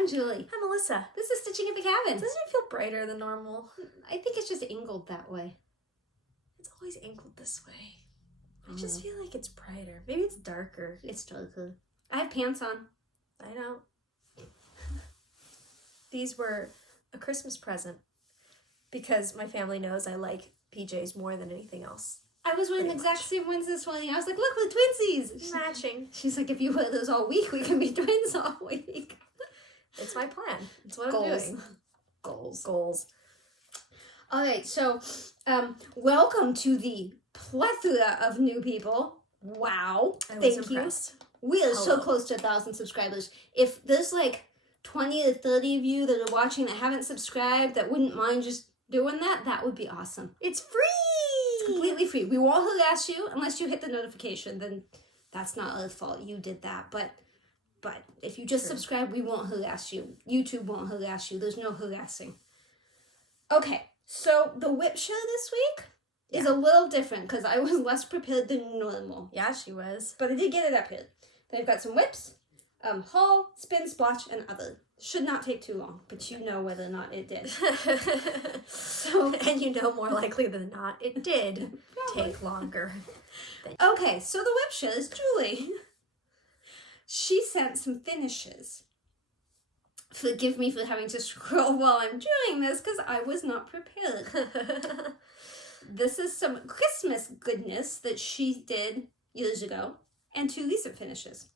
I'm Julie. I'm Melissa. This is Stitching at the Cabin. Doesn't it feel brighter than normal? I think it's just angled that way. It's always angled this way. I just feel like it's brighter. Maybe it's darker. It's darker. I have pants on. I know. These were a Christmas present because my family knows I like PJs more than anything else. I was wearing the exact same ones this morning. I was like, look, we're twinsies. Matching. She's like, if you wear those all week, we can be twins all week. It's my plan. It's what I'm doing. Goals. All right, so welcome to the plethora of new people. Wow. Thank you. We are so close to 1,000 subscribers. If there's like 20 to 30 of you that are watching that haven't subscribed that wouldn't mind just doing that, that would be awesome. It's free! It's completely free. We won't harass you unless you hit the notification. Then that's not our fault. You did that. But if you just subscribe, we won't harass you. YouTube won't harass you. There's no harassing. Okay, so the WIP share this week is a little different because I was less prepared than normal. Yeah, she was. But I did get it up here. Then I've got some WIPs, haul, spin, splotch, and other. Should not take too long, but you know whether or not it did. And you know more likely than not, it did take longer. Okay, so the WIP share is Julie. She sent some finishes. Forgive me for having to scroll while I'm doing this because I was not prepared. This is some Christmas goodness that she did years ago and 2 recent finishes.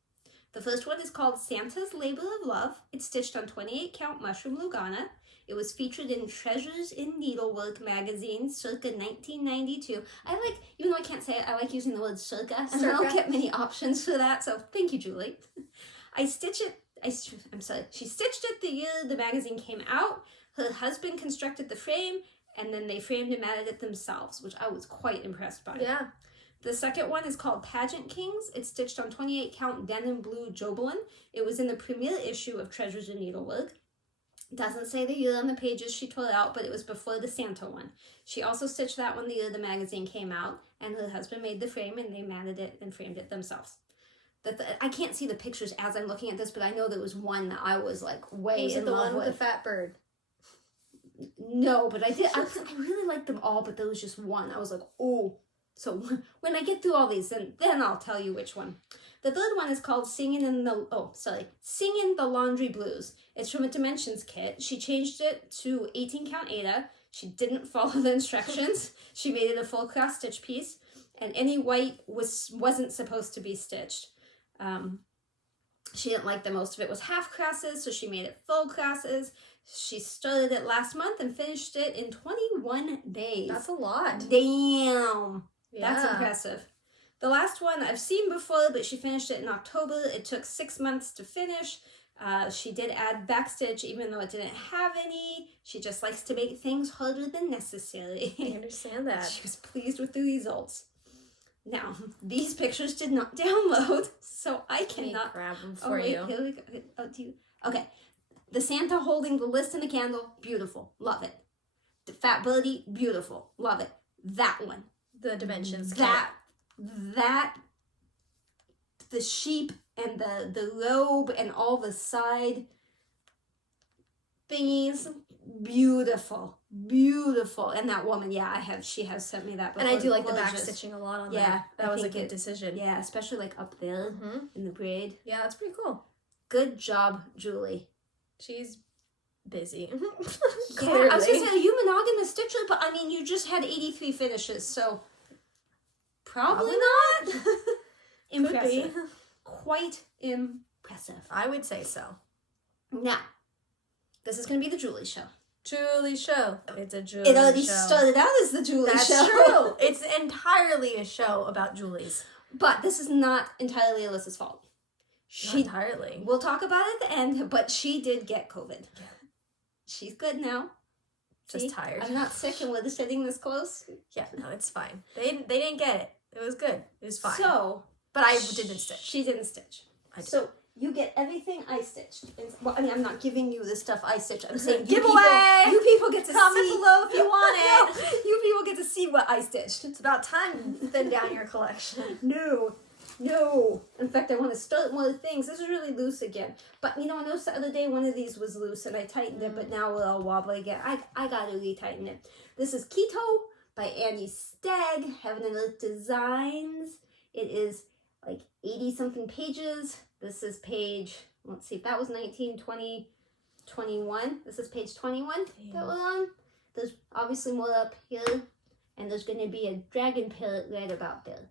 The first one is called Santa's Labor of Love. It's stitched on 28 count mushroom lugauna. It was featured in Treasures in Needlework magazine circa 1992. I like, even though I can't say it, I like using the word circa. And I don't get many options for that, so thank you, Julie. She stitched it the year the magazine came out. Her husband constructed the frame, and then they framed and matted it themselves, which I was quite impressed by. Yeah. The second one is called Pageant Kings. It's stitched on 28 count Denim blue Jobelan. It was in the premiere issue of Treasures in Needlework. It doesn't say the year on the pages she tore out, but it was before the Santa one. She also stitched that one the year the magazine came out, and her husband made the frame, and they matted it and framed it themselves. I can't see the pictures as I'm looking at this, but I know there was one that I was like way in love with. Was it the one with the fat bird? No, but I did. I really liked them all, but there was just one. I was like, oh. So when I get through all these, then I'll tell you which one. The third one is called Singin the Laundry Blues. It's from a Dimensions kit. She changed it to 18 count aida. She didn't follow the instructions. She made it a full cross stitch piece, and any white wasn't supposed to be stitched. She didn't like that most of it was half crosses, so she made it full crosses. She started it last month and finished it in 21 days. That's a lot. Damn. Yeah. That's impressive. The last one I've seen before, but she finished it in October. It took 6 months to finish. She did add backstitch, even though it didn't have any. She just likes to make things harder than necessary. I understand that. She was pleased with the results. Now, these pictures did not download, so I cannot grab them for you. Here we go. Oh, okay. The Santa holding the list and a candle, beautiful. Love it. The Fat Birdie, beautiful. Love it. That one. The Dimensions kit. The sheep and the robe and all the side thingies, beautiful. And that woman, she has sent me that before. And I do like the back stitching a lot on that. Yeah, that was a good decision. Yeah, especially like up there in the braid. Yeah, that's pretty cool. Good job, Julie. She's busy. Clearly. I was going to say, are you monogamous stitcher? But I mean, you just had 83 finishes, so probably not. Impressive. Could be. Quite impressive. I would say so. Now, this is going to be the Julie show. Julie show. It's a Julie show. It already started out as the Julie show. That's true. It's entirely a show about Julie's. But this is not entirely Alyssa's fault. Not entirely. We'll talk about it at the end, but she did get COVID. Yeah. She's good now. Just tired. I'm not sick and we're sitting this close. Yeah, no, it's fine. They didn't get it. It was good. It was fine. But I didn't stitch. She didn't stitch. I did. So you get everything I stitched. Well, I mean, I'm not giving you the stuff I stitched. I'm saying giveaway. You people get to comment see below if you want it. No, you people get to see what I stitched. It's about time to thin down your collection. No. No. In fact, I want to start more things. This is really loose again. But, you know, I noticed the other day one of these was loose and I tightened it, but now we're all wobbly again. I got to retighten it. This is Keto by Annie Stagg, Heaven and Earth Designs. It is like 80-something pages. This is page, let's see if that was 19, 20, 21. This is page 21 that we're on. There's obviously more up here. And there's going to be a dragon parrot right about there.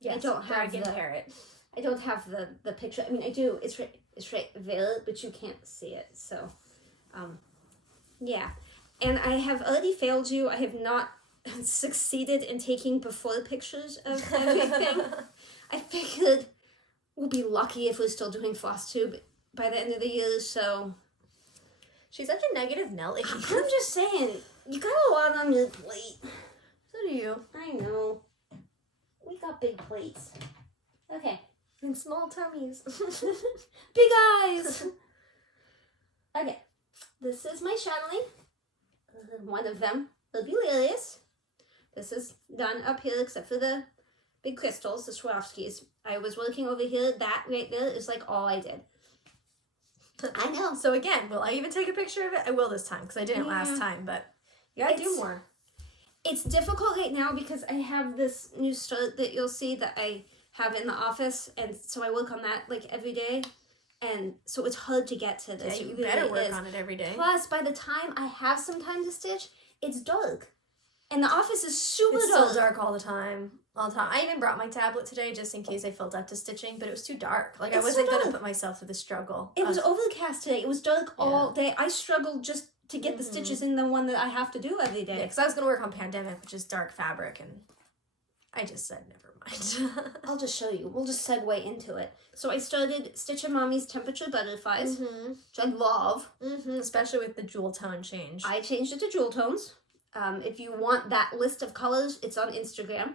Yes, I don't have dragon parrot. I don't have the picture. I mean, I do. It's right there, but you can't see it. So, yeah. And I have already failed you. I have not succeeded in taking before pictures of everything. I figured we'll be lucky if we're still doing FlossTube by the end of the year. So, she's such a negative Nelly. I'm just saying, you got a lot on your plate. So do you. I know. We got big plates. Okay. And small tummies. Big eyes. Okay. This is my Chatelaine. One of them. Mirabilia. This is done up here except for the big crystals, the Swarovskis. I was working over here. That right there is like all I did. I know. So again, will I even take a picture of it? I will this time because I didn't last time, but you gotta do more. It's difficult right now because I have this new start that you'll see that I have in the office, and so I work on that like every day, and so it's hard to get to this. Yeah, you really better work is. on it every day. Plus, by the time I have some time to stitch, it's dark, and the office is super It's dark. so dark all the time. All the time. I even brought my tablet today just in case I felt up to stitching, but it was too dark. Like, I wasn't going to put myself through the struggle. It was overcast today. It was dark all day. I struggled just to get the stitches in the one that I have to do every day. Yeah, because I was going to work on Pandemic, which is dark fabric, and I just said, never mind. I'll just show you. We'll just segue into it. So I started Stitching Mommy's Temperature Butterflies, which I love. Especially with the jewel tone change. I changed it to jewel tones. If you want that list of colors, it's on Instagram.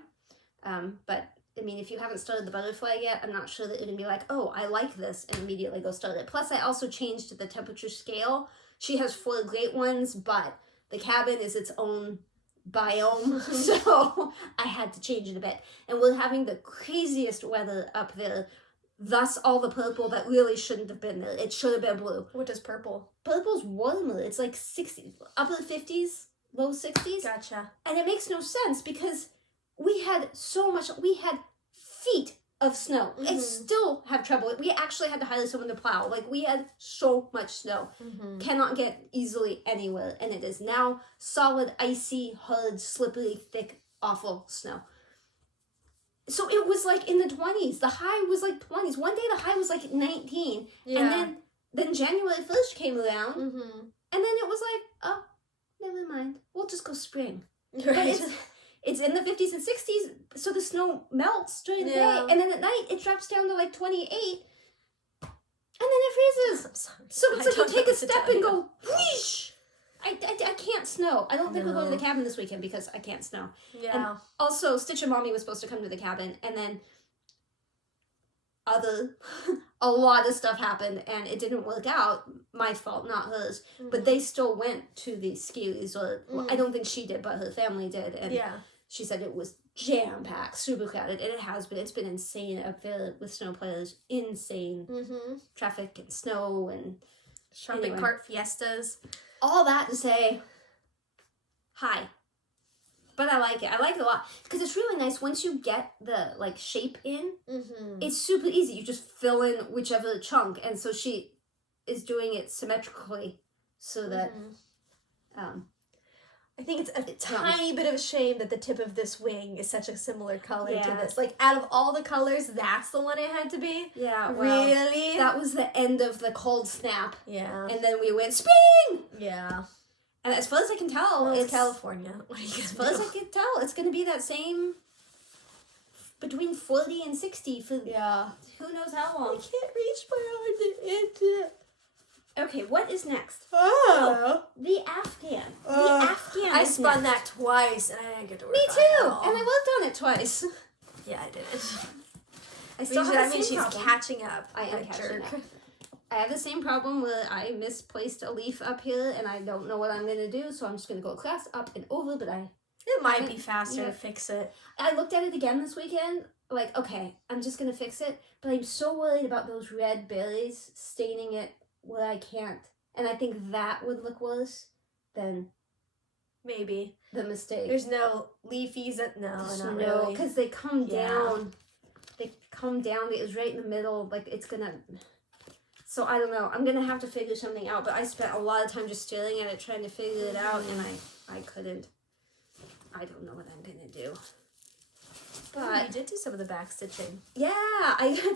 But, I mean, if you haven't started the butterfly yet, I'm not sure that you're going to be like, oh, I like this, and immediately go start it. Plus, I also changed the temperature scale. She has 4 great ones, but the cabin is its own biome, so I had to change it a bit. And we're having the craziest weather up there, thus all the purple that really shouldn't have been there. It should have been blue. What does purple? Purple's warmer. It's like 60, upper 50s, low 60s. Gotcha. And it makes no sense because we had so much, we had feet of snow. And still have trouble. We actually had to hire someone to plow. Like, we had so much snow. Cannot get easily anywhere. And it is now solid, icy, hard, slippery, thick, awful snow. So it was like in the 20s. The high was like 20s. One day the high was like 19. Yeah. And then January 1st came around. And then it was like, oh, never mind. We'll just go spring. Right. But it's in the 50s and 60s, so the snow melts during the day, and then at night it drops down to like 28, and then it freezes. So it's like you take a step and go, whoosh! I can't snow. I don't think we're going to the cabin this weekend because I can't snow. Yeah. And also, Stitch and Mommy was supposed to come to the cabin, and then a lot of stuff happened, and it didn't work out. My fault, not hers. But they still went to the ski resort. Well, I don't think she did, but her family did. And she said it was jam-packed, super crowded, and it has been. It's been insane up there with snow players. Insane. Traffic and snow and shopping cart fiestas. All that to say, hi. But I like it. I like it a lot. Because it's really nice. Once you get the, like, shape in, it's super easy. You just fill in whichever chunk. And so she is doing it symmetrically so that... I think it's a tiny bit of a shame that the tip of this wing is such a similar color to this. Like, out of all the colors, that's the one it had to be. Yeah, well, really? That was the end of the cold snap. Yeah. And then we went, spring! Yeah. And as far as I can tell, well, it's California. What are you as far as I can tell, it's going to be that same between 40 and 60 for who knows how long. I can't reach my arm into it. Okay, what is next? Oh, the Afghan. The Afghan. I spun that twice, and I didn't get to work on it. Me too, and I worked on it twice. Yeah, I didn't. I still have the same she's problem. catching up. I am catching up. I have the same problem where I misplaced a leaf up here, and I don't know what I'm going to do, so I'm just going to go across, up, and over, but It might be faster to fix it. I looked at it again this weekend, like, okay, I'm just gonna fix it, but I'm so worried about those red berries staining it where I can't. And I think that would look worse than maybe the mistake. There's no leafies that not really, because they come down. They come down. It was right in the middle. Like it's gonna. So I don't know. I'm gonna have to figure something out. But I spent a lot of time just staring at it, trying to figure it out, and I couldn't. I don't know what I'm gonna do. But you did do some of the back stitching. Yeah, I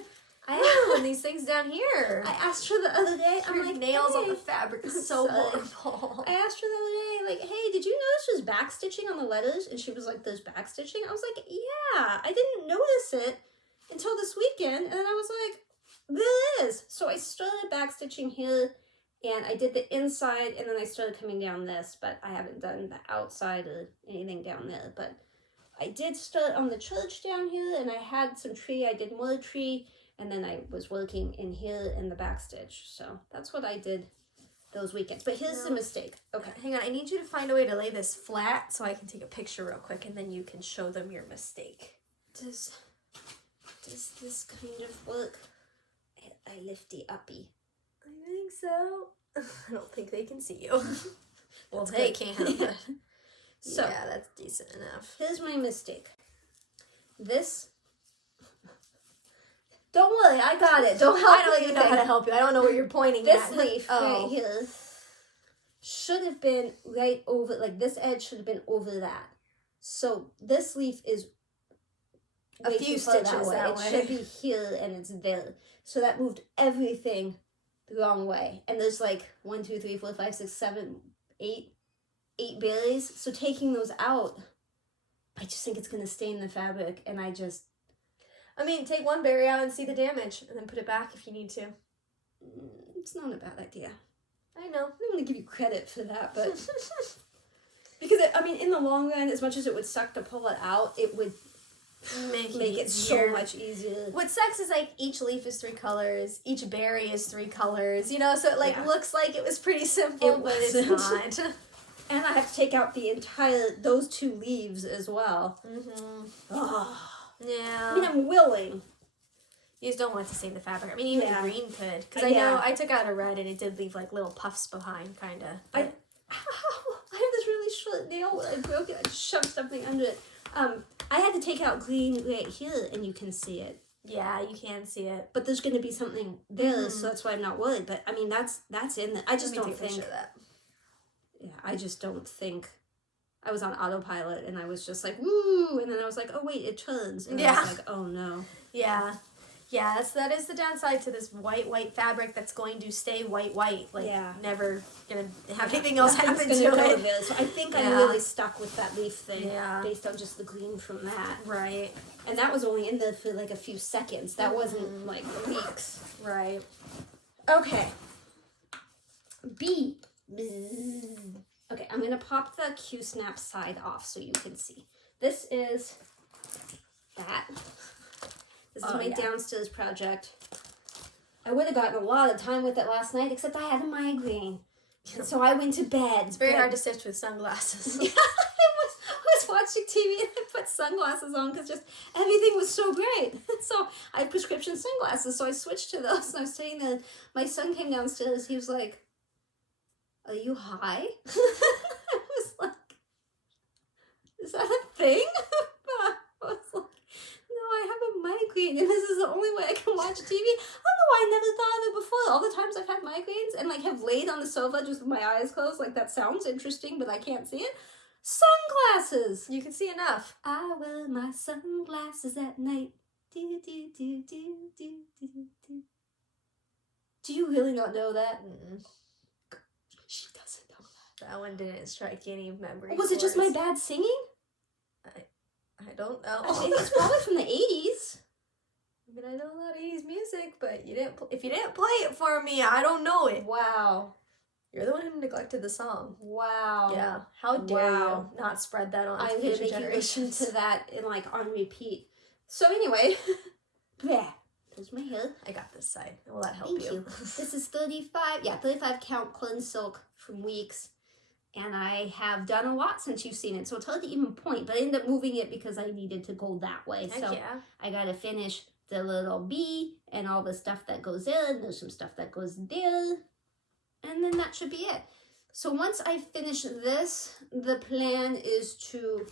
and these things down here. I asked her the other day. I'm like, nails on the fabric is so horrible. I asked her the other day, like, hey, did you notice there's back stitching on the letters? And she was like, there's back stitching? I was like, yeah, I didn't notice it until this weekend. And then I was like, there is. So I started back stitching here, and I did the inside, and then I started coming down this, but I haven't done the outside or anything down there. But I did start on the church down here, and I had some tree. I did more tree. And then I was working in here in the back stitch. So that's what I did those weekends. But here's the mistake. Okay. Hang on. I need you to find a way to lay this flat so I can take a picture real quick, and then you can show them your mistake. Does this kind of work? I lifty uppy. I think so. I don't think they can see you. Well, they can. But So, yeah, that's decent enough. Here's my mistake. This... Don't worry, I got it. I don't even know how to help you. I don't know what you're pointing at. This leaf right here should have been right over, like this edge should have been over that. So this leaf is a few stitches that way. It should be here and it's there. So that moved everything the wrong way. And there's like 1, 2, 3, 4, 5, 6, 7, 8 berries. So taking those out, I just think it's going to stain the fabric, and I mean, take one berry out and see the damage, and then put it back if you need to. It's not a bad idea. I know. I don't want to give you credit for that, but... because, in the long run, as much as it would suck to pull it out, it would make it so much easier. What sucks is, like, each leaf is 3 colors, each berry is 3 colors, you know? So it, looks like it was pretty simple, but it's not. And I have to take out those 2 leaves as well. Mm-hmm. Oh. Yeah. I'm willing. You just don't want to stain the fabric. Even the green could. Because I know I took out a red and it did leave like little puffs behind, kind of. I have this really short nail where I broke it. I just shoved something under it. I had to take out green right here, and you can see it. Yeah, you can see it. But there's going to be something there, so that's why I'm not worried. But, that's in there. I just don't think... that. Yeah, I just don't think... I was on autopilot, and I was just like, woo! And then I was like, oh, wait, it turns. And I was like, oh, no. Yeah. Yeah, that is the downside to this white fabric that's going to stay white. Like, never going to have anything else happen to it. So I think I'm really stuck with that leaf thing based on just the green from that. Right. And that was only in there for, like, a few seconds. That wasn't, like, weeks. Right. Okay. B. Okay, I'm going to pop the Q-snap side off so you can see. This is that. This is my downstairs project. I would have gotten a lot of time with it last night, except I had a migraine. And so I went to bed. It's very hard to stitch with sunglasses. Yeah, I was watching TV and I put sunglasses on because just everything was so great. So I have prescription sunglasses, so I switched to those. And I was sitting there. My son came downstairs. He was like, are you high? I was like, is that a thing? I was like, no, I have a migraine, and this is the only way I can watch TV. I don't know why I never thought of it before. All the times I've had migraines and, like, have laid on the sofa just with my eyes closed, like, that sounds interesting, but I can't see it. Sunglasses! You can see enough. I wear my sunglasses at night. Do, do, do, do, do, do, do. Do you really not know that? Mm-mm. She doesn't know that. That one didn't strike any memory. Was it just my bad singing? I don't know. It's probably from the 80s. I know a lot of 80s music, but if you didn't play it for me, I don't know it. Wow. You're the one who neglected the song. Wow. Yeah. How dare you not spread that on to future generations. I'm going to make you listen to that on repeat. So anyway, yeah. There's my hair. I got this side. Will that help Thank you? This is 35 count cleanse silk from Weeks. And I have done a lot since you've seen it, so it's hard to even point. But I ended up moving it because I needed to go that way. Heck so yeah. I got to finish the little bee and all the stuff that goes in. There's some stuff that goes there. And then that should be it. So once I finish this, the plan is to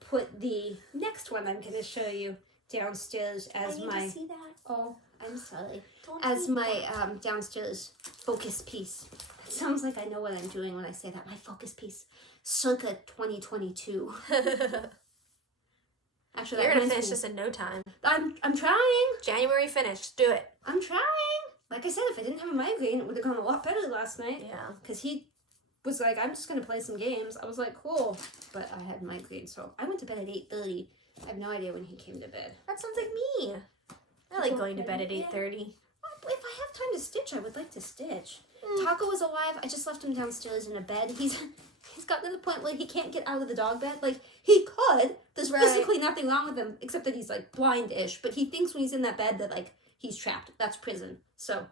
put the next one I'm going to show you downstairs as I need my... to see that. Oh, I'm sorry. Don't As my downstairs focus piece. It sounds like I know what I'm doing when I say that. My focus piece. Circa 2022. Actually, You're going to finish this in no time. I'm trying. January finished. Do it. I'm trying. Like I said, if I didn't have a migraine, it would have gone a lot better last night. Yeah. Because he was like, I'm just going to play some games. I was like, cool. But I had migraine, so I went to bed at 8:30. I have no idea when he came to bed. That sounds like me. I like going to bed at 8:30. If I have time to stitch, I would like to stitch. Taco was alive. I just left him downstairs in a bed. He's gotten to the point where he can't get out of the dog bed. Like, he could. There's physically nothing wrong with him, except that he's, like, blind-ish. But he thinks when he's in that bed that, like, he's trapped. That's prison. So,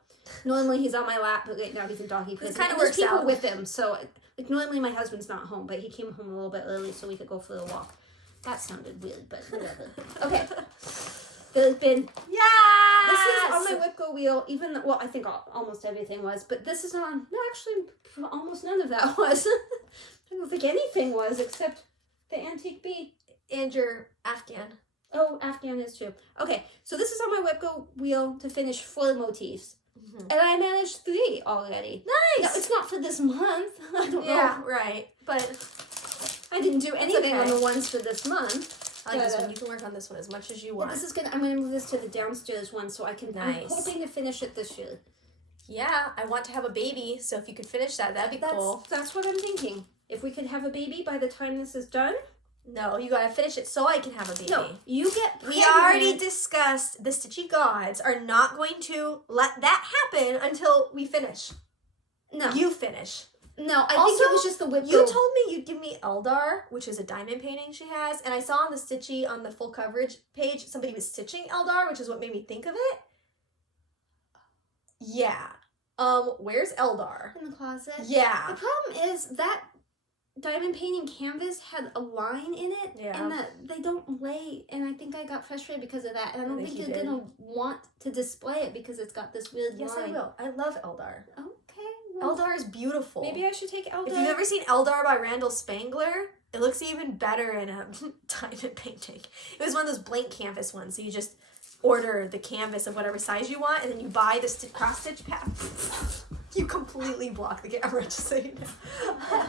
normally he's on my lap, but right now he's in doggy prison. This kind of works works people out. with him. So, like, normally my husband's not home, but he came home a little bit early so we could go for a walk. That sounded weird, but whatever. Okay. There's been... Yes! This is on my WIP Go wheel, even though, well, I think almost everything was, but this is on, no, actually, almost none of that was. I don't think anything was, except the antique bee. And your Afghan. Oh, Afghan is too. Okay, so this is on my WIP Go wheel to finish 4 motifs. Mm-hmm. And I managed 3 already. Nice! Now, it's not for this month. I don't know. Yeah, right. But I didn't do anything okay. on the ones for this month. I like this one. You can work on this one as much as you want. This is good. I'm going to move this to the downstairs one so I can, I'm hoping to finish it this year. Yeah, I want to have a baby, so if you could finish that, that'd be cool. That's what I'm thinking. If we could have a baby by the time this is done. No, you gotta finish it so I can have a baby. No, you get pregnant. We already discussed the Stitchy gods are not going to let that happen until we finish. No. You finish. No, I think it was just the WIP You told me you'd give me Eldar, which is a diamond painting she has, and I saw on the Stitchy on the full coverage page somebody was stitching Eldar, which is what made me think of it. Yeah. Where's Eldar? In the closet. Yeah. The problem is that diamond painting canvas had a line in it, and that they don't lay, and I think I got frustrated because of that, and I don't think you're gonna want to display it because it's got this weird line. Yes, I will. I love Eldar. Okay. Well, Eldar is beautiful. Maybe I should take Eldar. If you've ever seen Eldar by Randall Spangler, it looks even better in a diamond painting. It was one of those blank canvas ones, so you just order the canvas of whatever size you want, and then you buy the cross-stitch pattern. You completely block the camera, just so you know.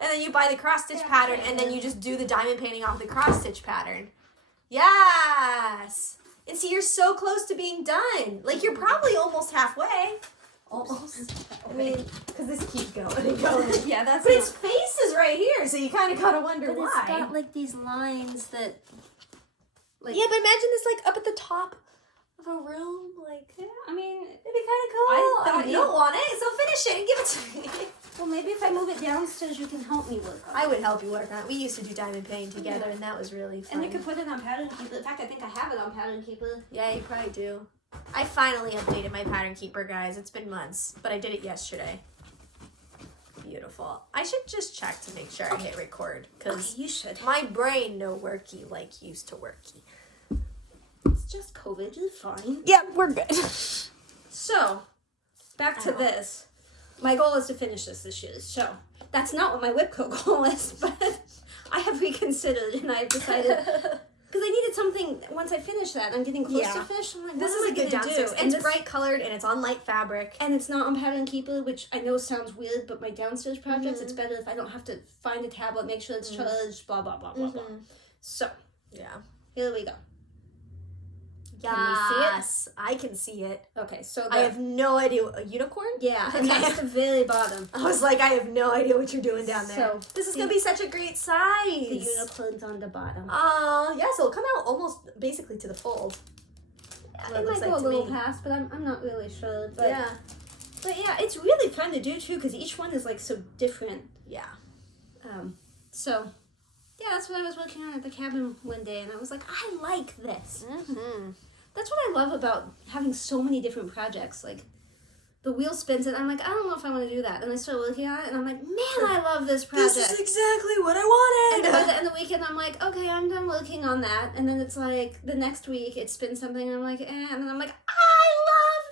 And then you buy the cross-stitch pattern, and then you just do the diamond painting off the cross-stitch pattern. Yes! And see, you're so close to being done. Like, you're probably almost halfway. Almost. I mean, because this keeps going and going. Yeah, that's. But its face is right here, so you kind of gotta wonder why. It's got like these lines that. Like, yeah, but imagine this like up at the top of a room, like. Yeah, I mean, it'd be kind of cool. You don't want it, so finish it and give it to me. Well, maybe if I move it downstairs, you can help me work on it. I would help you work on it. We used to do diamond painting together, and that was really fun. And you could put it on Pattern Keeper. In fact, I think I have it on Pattern Keeper. Yeah, you probably do. I finally updated my Pattern Keeper, guys. It's been months, but I did it yesterday. Beautiful. I should just check to make sure I hit record, because you should. My brain no worky like used to worky. It's just COVID. It's fine. Yeah, we're good. So, back to this. My goal is to finish this year. So, that's not what my WIP goal is, but I have reconsidered and I've decided... Because I needed something, once I finish that, I'm getting close to finish. I'm like, this is a good downstairs. And it's bright colored and it's on light fabric. And it's not on Pattern Keeper, which I know sounds weird, but my downstairs projects, it's better if I don't have to find a tablet, make sure it's charged, blah, blah, blah, blah, blah. So, here we go. Can we see it? Yes, I can see it. Okay, so I have no idea. A unicorn? Yeah, and that's the very bottom. I was like, I have no idea what you're doing down there. So, this is going to be such a great size. The unicorn's on the bottom. Yeah, so it'll come out almost basically to the fold. It might go a little past, but I'm not really sure. But But yeah, it's really fun to do too, because each one is like so different. Yeah. So, yeah, that's what I was working on at the cabin one day, and I was like, I like this. That's what I love about having so many different projects. Like, the wheel spins and I'm like, I don't know if I want to do that. And I start looking at it and I'm like, man, I love this project. This is exactly what I wanted. And by the end of the weekend, I'm like, okay, I'm done working on that. And then it's like the next week it spins something and I'm like, and then I'm like, I love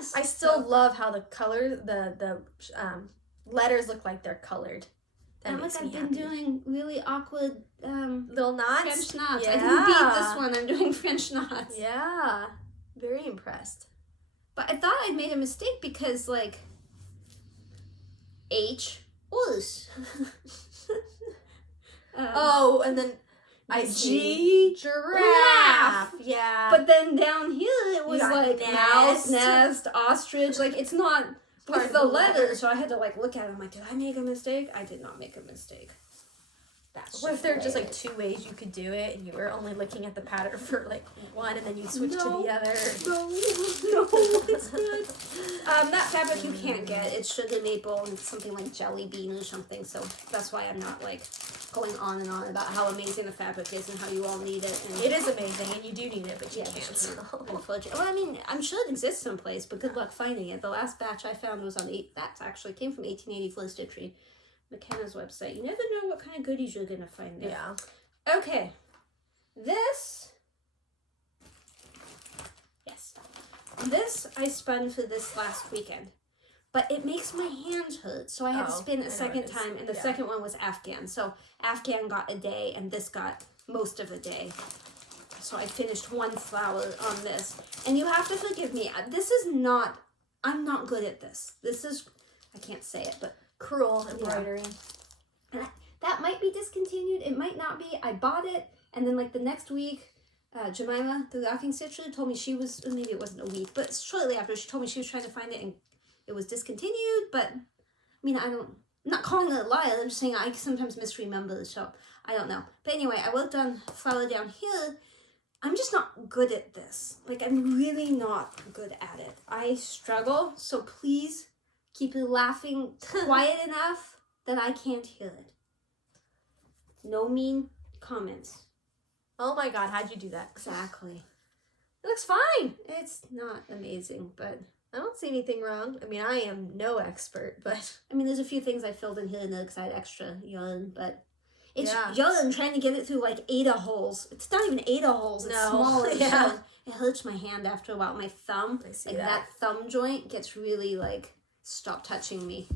this. I still love how the color, the letters look like they're colored. And like I've been doing really awkward little knots. French knots. Yeah. I didn't beat this one. I'm doing French knots. Yeah. Very impressed. But I thought I'd made a mistake because, like, H, Us. And then G, giraffe. Yeah. But then down here it was like mouse, nest, ostrich. Like, it's not with the letters. So I had to, like, look at it. I'm like, did I make a mistake? I did not make a mistake. What if there are just like 2 ways you could do it and you were only looking at the pattern for like one and then you switch to the other? No, it's good. That fabric you can't get. It's sugar maple and it's something like jelly bean or something. So that's why I'm not like going on and on about how amazing the fabric is and how you all need it. And it is amazing and you do need it, but you can't. Well, I mean, I'm sure it exists someplace, but good luck finding it. The last batch I found was on that actually came from 1884 Stitchery. McKenna's website. You never know what kind of goodies you're gonna find there. Yeah. Okay. This I spun for this last weekend. But it makes my hands hurt. So I had to spin a second time and the second one was Afghan. So Afghan got a day and this got most of a day. So I finished one flower on this. And you have to forgive me. I'm not good at this. This is, I can't say it, but cruel embroidery. Yeah. That might be discontinued. It might not be. I bought it, and then like the next week, Jemima, the locking stitcher, told me she was, maybe it wasn't a week, but shortly after, she told me she was trying to find it, and it was discontinued. But I mean, I'm not calling it a liar. I'm just saying I sometimes misremember, so I don't know. But anyway, I worked on flower down here. I'm just not good at this. Like, I'm really not good at it. I struggle, so please keep your laughing quiet enough that I can't hear it. No mean comments. Oh my god, how'd you do that? Exactly. It looks fine. It's not amazing, but I don't see anything wrong. I mean, I am no expert, but I mean, there's a few things I filled in here and because I had extra yarn, but it's yarn trying to get it through like aida holes. It's not even aida holes. It's smaller. Yeah. So it hurts my hand after a while. My thumb, like that thumb joint gets really like, stop touching me.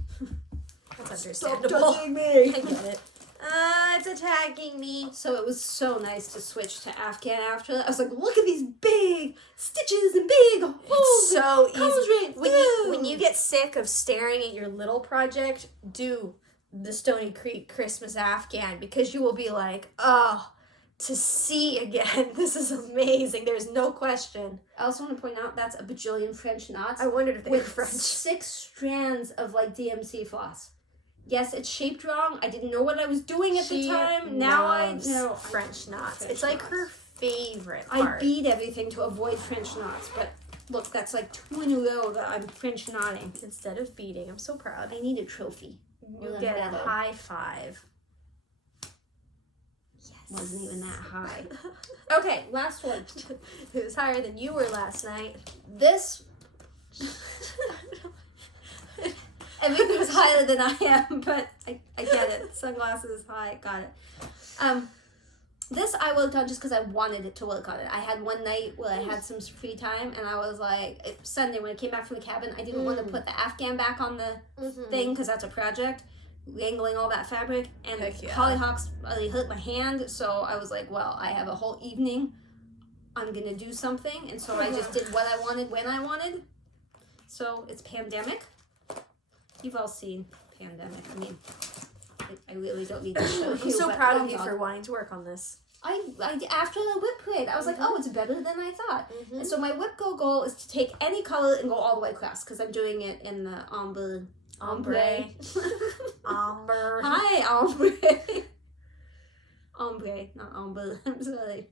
That's understandable. Stop touching me. I get it. It's attacking me. So it was so nice to switch to Afghan after that. I was like, look at these big stitches and big holes. It's so easy. When you get sick of staring at your little project, do the Stony Creek Christmas Afghan because you will be like, oh, to see again. This is amazing. There's no question. I also want to point out that's a bajillion French knots. I wondered if they were with French. 6 strands of like DMC floss. Yes, it's shaped wrong. I didn't know what I was doing at the time. Now I know. French knots. It's like her favorite I part. beat everything to avoid French knots, but look, that's like 2 in a row that I'm French knotting. Instead of beating. I'm so proud. I need a trophy. You get a high five. Yes. Wasn't even that high. Okay, last one. It was higher than you were last night. This... Everything's higher than I am, but I get it. Sunglasses high, got it. This I worked on just because I wanted it to work on it. I had one night where I had some free time, and I was like, Sunday when I came back from the cabin, I didn't want to put the Afghan back on the thing because that's a project, wrangling all that fabric, and hollyhocks really hurt my hand, so I was like, well, I have a whole evening. I'm going to do something, and so I just did what I wanted when I wanted. So it's Pandemic. You've all seen Pandemic. I mean, I really don't need to show you. I'm so proud of you for wanting to work on this. I after the WIP parade, I was like, oh, it's better than I thought. And so my WIP goal is to take any color and go all the way across because I'm doing it in the ombre. Ombre. Hi, ombre. Ombre, not ombre. I'm sorry.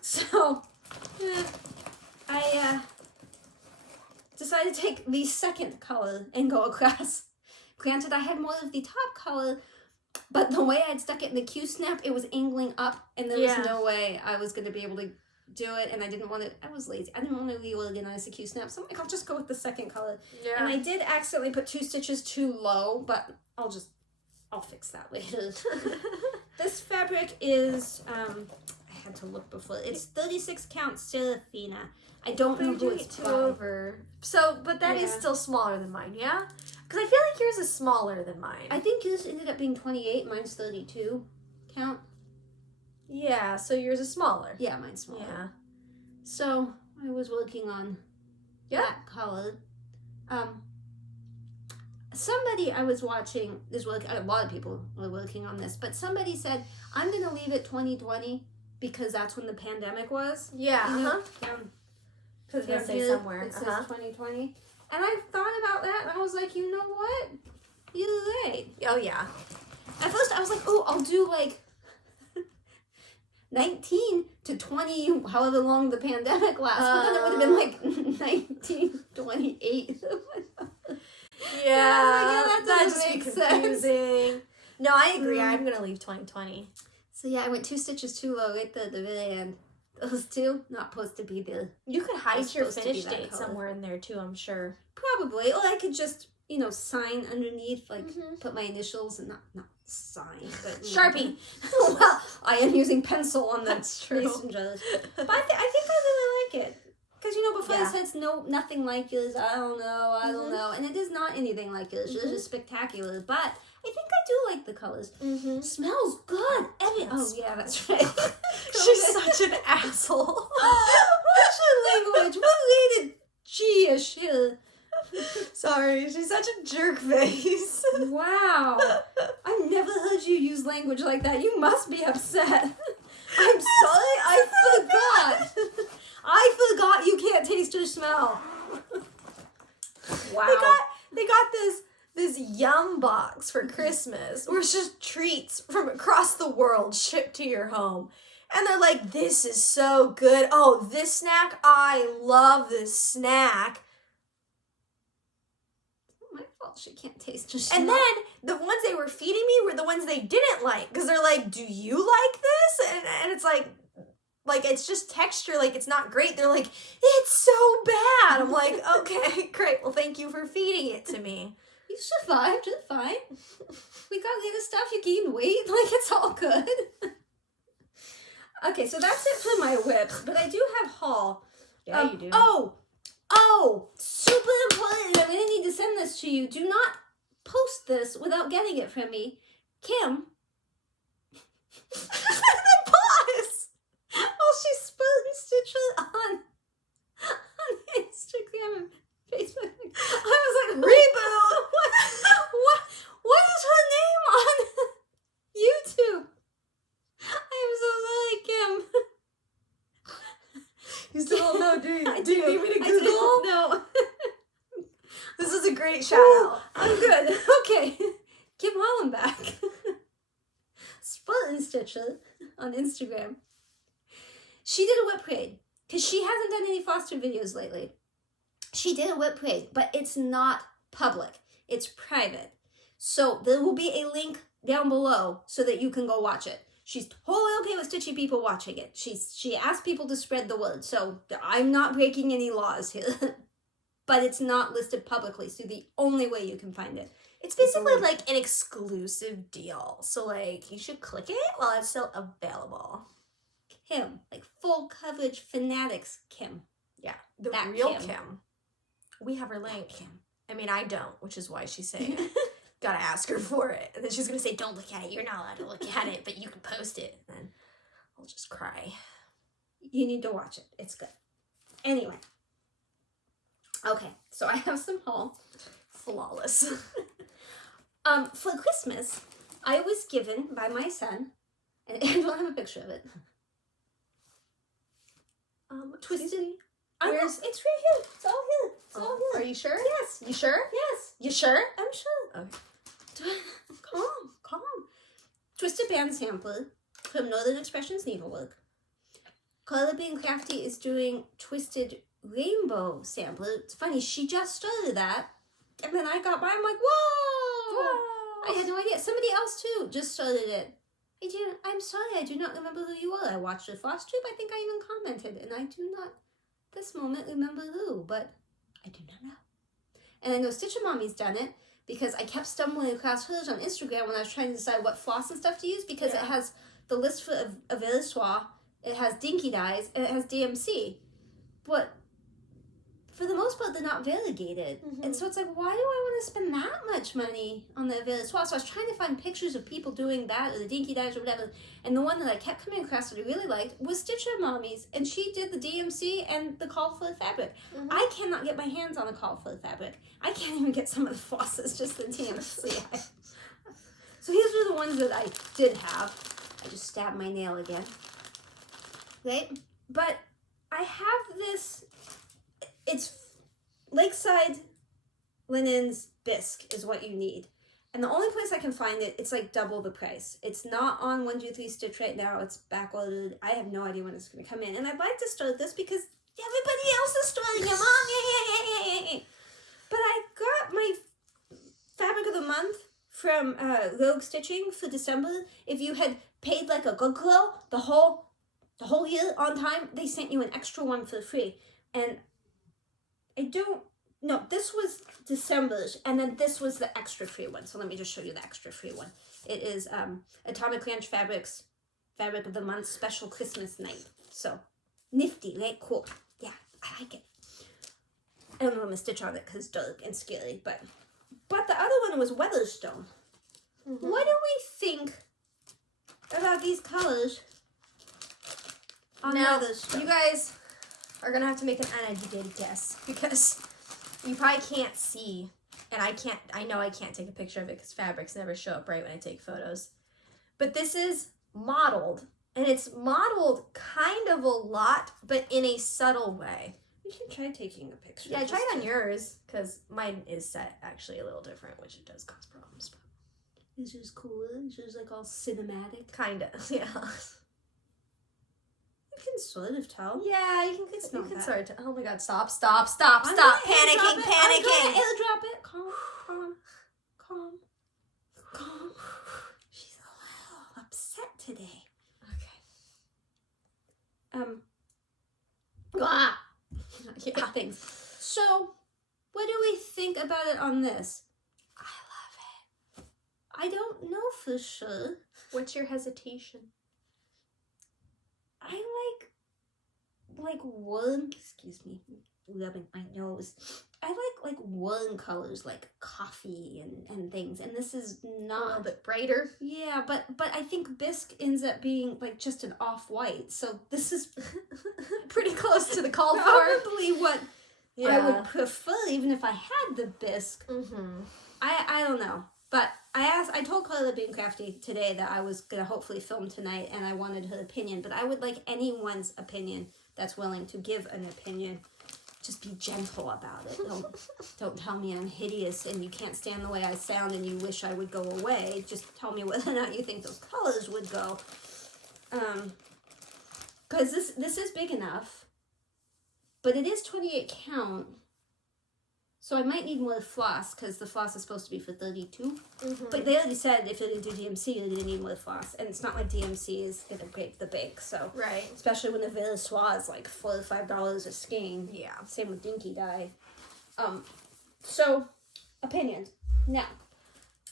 So I decided to take the second color and go across. Granted, I had more of the top color, but the way I'd stuck it in the Q-snap, it was angling up, and there was no way I was going to be able to do it, and I didn't want to, I was lazy. I didn't want to reorganize the Q-snap, so I'm like, I'll just go with the second color. Yeah. And I did accidentally put 2 stitches too low, but I'll fix that later. This fabric is, I had to look before, it's 36 count Serafina. I don't know who it's by. Over. So, but that is still smaller than mine, yeah? Because I feel like yours is smaller than mine. I think yours ended up being 28, mine's 32 count. Yeah, so yours is smaller. Yeah, mine's smaller. Yeah. So, I was working on that color. Somebody I was watching is working, a lot of people were working on this, but somebody said, I'm going to leave it 2020 because that's when the pandemic was. Yeah, you know, because it says somewhere. It says 2020. And I thought about that, and I was like, you know what? You're right. Oh, yeah. At first, I was like, oh, I'll do like 19 to 20, however long the pandemic lasts. But then it would have been like 1928. Yeah, that that'd doesn't just be make confusing. Sense. No, I agree. I'm going to leave 2020. So yeah, I went 2 stitches too low right there at the very end. Those two, not supposed to be there. You could hide your finish date somewhere in there too, I'm sure. Probably. Or I could just, sign underneath, like put my initials and not sign, but Sharpie. Well, I am using pencil on the That's true. mason jars. But I think I really like it. Because, before I said it's nothing like yours, I don't know. And it is not anything like yours. Yours is spectacular. But I think I do like the colors. Smells good. Oh, yeah, that's right. She's such an asshole. What's your language? What rated G is she? Sorry, she's such a jerk face. Wow. I've never heard you use language like that. You must be upset. I'm sorry, I forgot. I forgot you can't taste or smell. Wow. They got this Yum box for Christmas where it's just treats from across the world shipped to your home. And they're like, this is so good. Oh, this snack, I love this snack. My fault she can't taste or smell. And then the ones they were feeding me were the ones they didn't like. Because they're like, do you like this? And it's like it's just texture, like it's not great. They're like, it's so bad. I'm like, okay, great. Well, thank you for feeding it to me. You survived. You're fine. We got the other stuff. You gained weight. Like, it's all good. Okay, so that's it for my whips. But I do have haul. Yeah, you do. Oh, super important. I'm going to need to send this to you. Do not post this without getting it from me. Kim. Pause. Oh, she's spelling stitches on Instagram and Facebook. I was like, reboot. What is her name on YouTube? I am so sorry, Kim. You still don't know, do you? I do you need me to Google? No. This is a great shout out. I'm good. Okay. Kim Hollenback. Split Stitcher on Instagram. She did a WIP parade because she hasn't done any FlossTube videos lately. She did a WIP parade, but it's not public. It's private. So there will be a link down below so that you can go watch it. She's totally okay with stitchy people watching it. She asked people to spread the word. So I'm not breaking any laws here. But it's not listed publicly. So the only way you can find it. It's basically like an exclusive deal. So like you should click it while it's still available. Kim. Like full coverage fanatics Kim. Yeah. The that real Kim. We have her link. Kim. I mean, I don't, which is why she's saying it. Gotta ask her for it. And then she's gonna say, don't look at it. You're not allowed to look at it, but you can post it. And then I'll just cry. You need to watch it. It's good. Anyway. Okay, so I have some haul. Flawless. For Christmas, I was given by my son, and I don't have a picture of it. Twisted. Where's it's right here. It's all here. It's all here. Are you sure? Yes. You sure? Yes. You sure? I'm sure. Okay. Calm. Twisted band sampler from Northern Expressions Needlework. Color Being Crafty is doing Twisted Rainbow sampler. It's funny, she just started that, and then I got by. I'm like, whoa! I had no idea. Somebody else too just started it. I'm sorry, I do not remember who you were. I watched the FlossTube. I think I even commented, and I do not, this moment, remember who, but I do not know. And I know Stitcher Mommy's done it, because I kept stumbling across hers on Instagram when I was trying to decide what floss and stuff to use, because it has the list for a Verissoir, it has Dinky Dyes, and it has DMC. But for the most part, they're not variegated. And so it's like, why do I want to spend that much money on the Verissoir? So I was trying to find pictures of people doing that, or the Dinky Dyes, or whatever. And the one that I kept coming across that I really liked was Stitcher Mommy's. And she did the DMC and the cauliflower fabric. I cannot get my hands on a cauliflower fabric. I can't even get some of the flosses, just the DMC. So these were the ones that I did have. I just stabbed my nail again. Right? But I have this... It's Lakeside Linens Bisque is what you need. And the only place I can find it, it's like double the price. It's not on 123 Stitch right now. It's backordered. I have no idea when it's going to come in. And I'd like to start this because everybody else is starting them on. But I got my fabric of the month from Rogue Stitching for December. If you had paid like a good girl the whole year on time, they sent you an extra one for free. And no, this was December's, and then this was the extra free one. So let me just show you the extra free one. It is Atomic Ranch Fabrics Fabric of the Month Special Christmas Night. So nifty, right? Cool. Yeah, I like it. I don't know I'm gonna stitch on it because it's dark and scary, but the other one was Weatherstone. What do we think about these colors on Weatherstone? You guys are gonna have to make an uneducated guess because you probably can't see, and I know I can't take a picture of it because fabrics never show up right when I take photos. But this is modeled, and it's modeled kind of a lot, but in a subtle way. You can try taking a picture. Yeah, try it on yours because mine is set actually a little different, which it does cause problems. But is yours cooler? Is yours like all cinematic? Kind of, yeah. You can sort of tell. Yeah, you can sort of tell. Oh my god, stop. Panicking. I'm gonna airdrop it. Calm. She's a little upset today. Okay. Yeah, things. So, what do we think about it on this? I love it. I don't know for sure. What's your hesitation? I like warm, excuse me, rubbing my nose. I like warm colors like coffee and things, and this is not a little bit brighter. Yeah, but I think bisque ends up being like just an off-white, so this is pretty close to the call for. Probably what I would prefer, even if I had the bisque. I don't know, but I told Carla Being Crafty today that I was gonna hopefully film tonight, and I wanted her opinion, but I would like anyone's opinion that's willing to give an opinion. Just be gentle about it. Don't tell me I'm hideous and you can't stand the way I sound and you wish I would go away. Just tell me whether or not you think those colors would go. Because this is big enough, but it is 28 count. So I might need more floss because the floss is supposed to be for 32. But they already said if you're going to do DMC, you're going to need more floss. And it's not like DMC is going to break the bank. So right. Especially when the Verissoir is like $4 or $5 a skein. Yeah. Same with Dinky Dye. So, opinions. Now.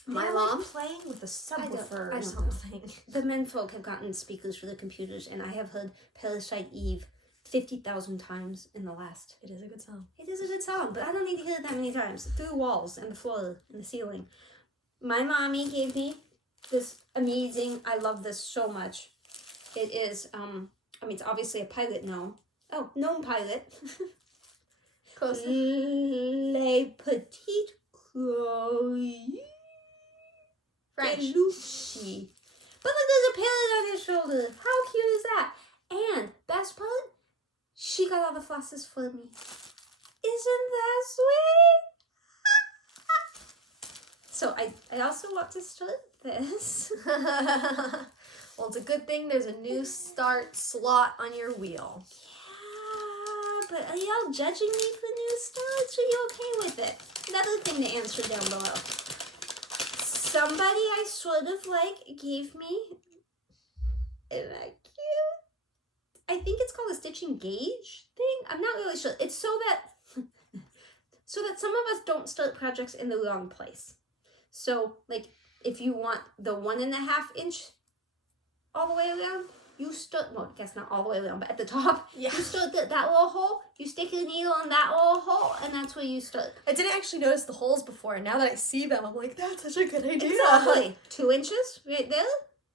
My mom playing with a subwoofer or something. The menfolk have gotten speakers for their computers, and I have heard Parasite Eve 50,000 times in the last. It is a good song. It is a good song, but I don't need to hear it that many times. Through walls and the floor and the ceiling. My mommy gave me this amazing, I love this so much. It is, it's obviously a pilot gnome. Oh, gnome pilot. Close. Les Petites Croix. French. Lucy. But look, there's a pilot on his shoulder. How cute is that? And, best part, she got all the flosses for me. Isn't that sweet? So I also want to start this. Well, it's a good thing there's a new start slot on your wheel. Yeah, but are y'all judging me for new starts? Are you okay with it? Another thing to answer down below. Somebody I sort of like gave me Isn't that cute? I think it's called a stitching gauge thing. I'm not really sure. It's so that some of us don't start projects in the wrong place. So, like, if you want the 1.5 inch all the way around, you start, well, I guess not all the way around, but at the top, Yeah. you start that little hole, you stick your needle in that little hole, and that's where you start. I didn't actually notice the holes before, and now that I see them, I'm like, that's such a good idea. Exactly. 2 inches right there,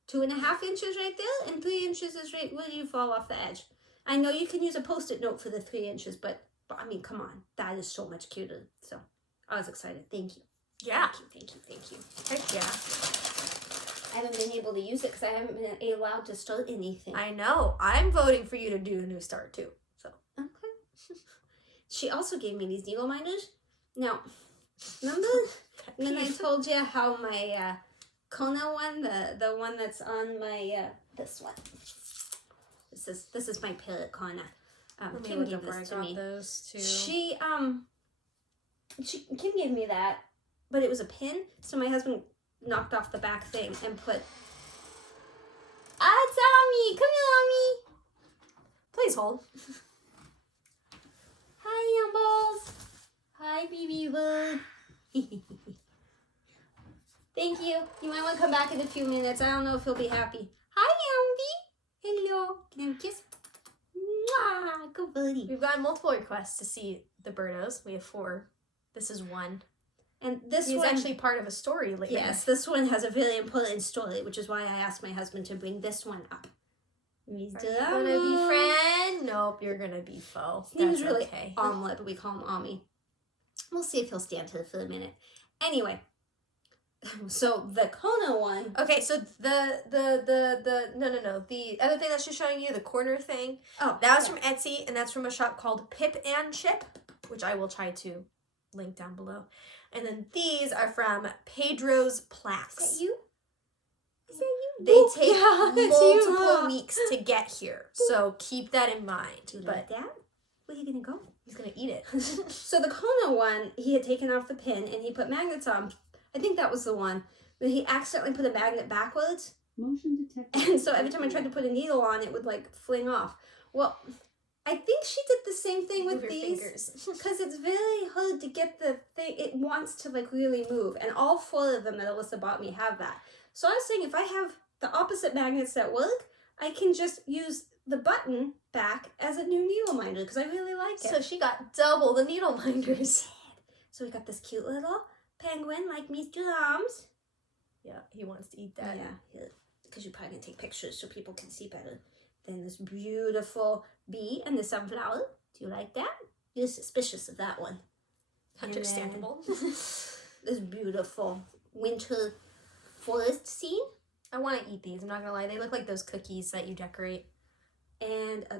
2.5 inches right there, and 3 inches is right where you fall off the edge. I know you can use a Post-it note for the 3 inches, but I mean, come on. That is so much cuter. So, I was excited. Thank you. Yeah. Thank you. Heck yeah. I haven't been able to use it because I haven't been allowed to start anything. I know. I'm voting for you to do a new start, too. So. Okay. She also gave me these needle minders. Now, remember when I told you how my Kona one, the one that's on my, this one. This is my Parrot Kona. Kim gave this to me. Those too. Kim gave me that, but it was a pin, so my husband knocked off the back thing and put. Ah, it's Ami! Come here, Ami! Please hold. Hi, Yumbles! Hi, BB Bird! Thank you. You might want to come back in a few minutes. I don't know if he'll be happy. Hi, Yumby! Hello. Can I have a kiss? Mwah! Good buddy. We've gotten multiple requests to see the birdos. We have 4. This is 1. And this He's one actually part of a story later. Yes, this one has a really important story, which is why I asked my husband to bring this one up. Are you gonna be friend? Nope, you're gonna be foe. His name is really okay. Omelet, but we call him Ami. We'll see if he'll stand to it for a minute. Anyway, so the Kona one. Okay, so no. The other thing that she's showing you, the corner thing. Oh, that was from Etsy, and that's from a shop called Pip and Chip, which I will try to link down below. And then these are from Pedro's Plaques. Is that you? Is that you? They take it's you. multiple weeks to get here, so keep that in mind. Do you but like that? Where are you gonna go? he's gonna eat it. So the Kona one, he had taken off the pin and he put magnets on. I think that was the one. But he accidentally put a magnet backwards. Motion detected. And so every time I tried to put a needle on, it would like fling off. Well, I think she did the same thing with Move your these. fingers. Because it's very hard to get the thing. It wants to like really move. And all 4 of them that Alyssa bought me have that. So I was saying if I have the opposite magnets that work, I can just use the button back as a new needle minder because I really like it. So she got double the needle minders. So we got this cute little penguin like Mr. Arms. Yeah, he wants to eat that. Yeah, because you probably can take pictures so people can see better. Then this beautiful bee and the sunflower. Do you like that? You're suspicious of that one. Understandable. This beautiful winter forest scene. I want to eat these. I'm not gonna lie. They look like those cookies that you decorate. And a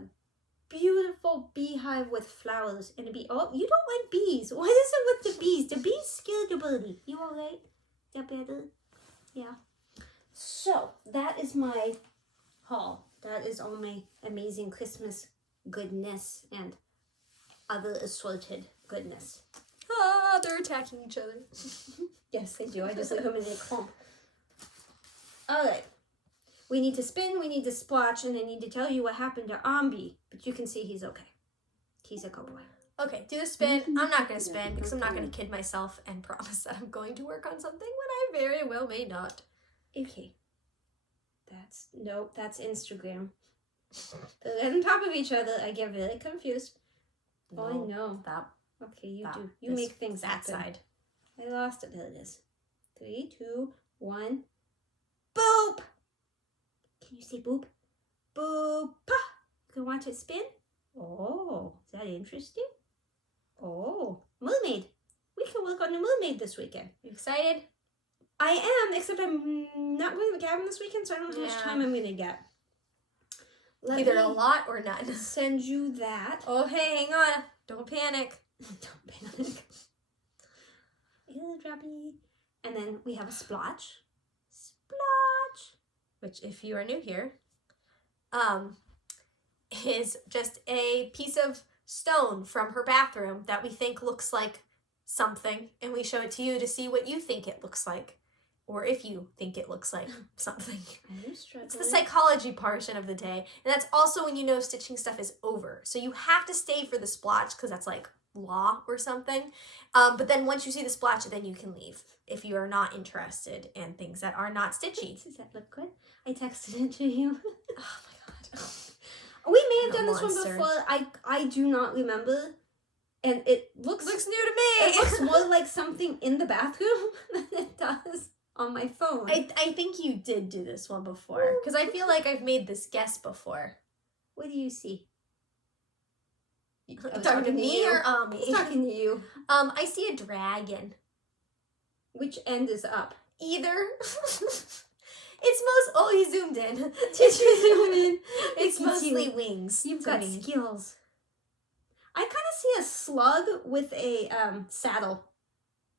beautiful beehive with flowers and a bee. Oh, you don't like bees. What is it with the bees? The bees scared the birdie. You all right? That better? Yeah. So, that is my haul. That is all my amazing Christmas goodness and other assorted goodness. Ah, they're attacking each other. Yes, they do. I just leave them in a clump. All right. We need to spin, we need to splotch, and I need to tell you what happened to Ambi. But you can see he's okay. He's a good boy. Okay, do the spin. I'm not going to spin because I'm not going to kid myself and promise that I'm going to work on something when I very well may not. Okay. That's Instagram. They're on top of each other. I get very confused. Oh, I know. That. Okay, you that, do. You this, make things that happen. side. I lost it. There it is. 3, 2, 1. Boop! Can you say boop? Boop! You can watch it spin? Oh, is that interesting? Oh, mermaid. We can work on the mermaid this weekend. You excited? I am, except I'm not going to the cabin this weekend, so I don't know how much time I'm going to get. Either a lot or none. Send you that. Oh, hey, hang on. Don't panic. Don't panic. Ew, droppy. And then we have a splotch. Splotch. Which, if you are new here, is just a piece of stone from her bathroom that we think looks like something, and we show it to you to see what you think it looks like. or if you think it looks like something. I'm struggling. It's the psychology portion of the day. And that's also when you know stitching stuff is over. So you have to stay for the splotch because that's like law or something. But then once you see the splotch, then you can leave if you are not interested in things that are not stitchy. Does that look good? I texted it to you. Oh my god. We may have done No this one monster. before. I do not remember. And it looks New to me. It looks more like something in the bathroom than it does on my phone. I think you did do this one before because I feel like I've made this guess before. What do you see? Talking to me you. or Ami? I was talking to you. I see a dragon. Which end is up? Either. It's you zoomed in. Did you zoom in? It's Look at mostly you. wings. You've to got me. skills. I kind of see a slug with a saddle.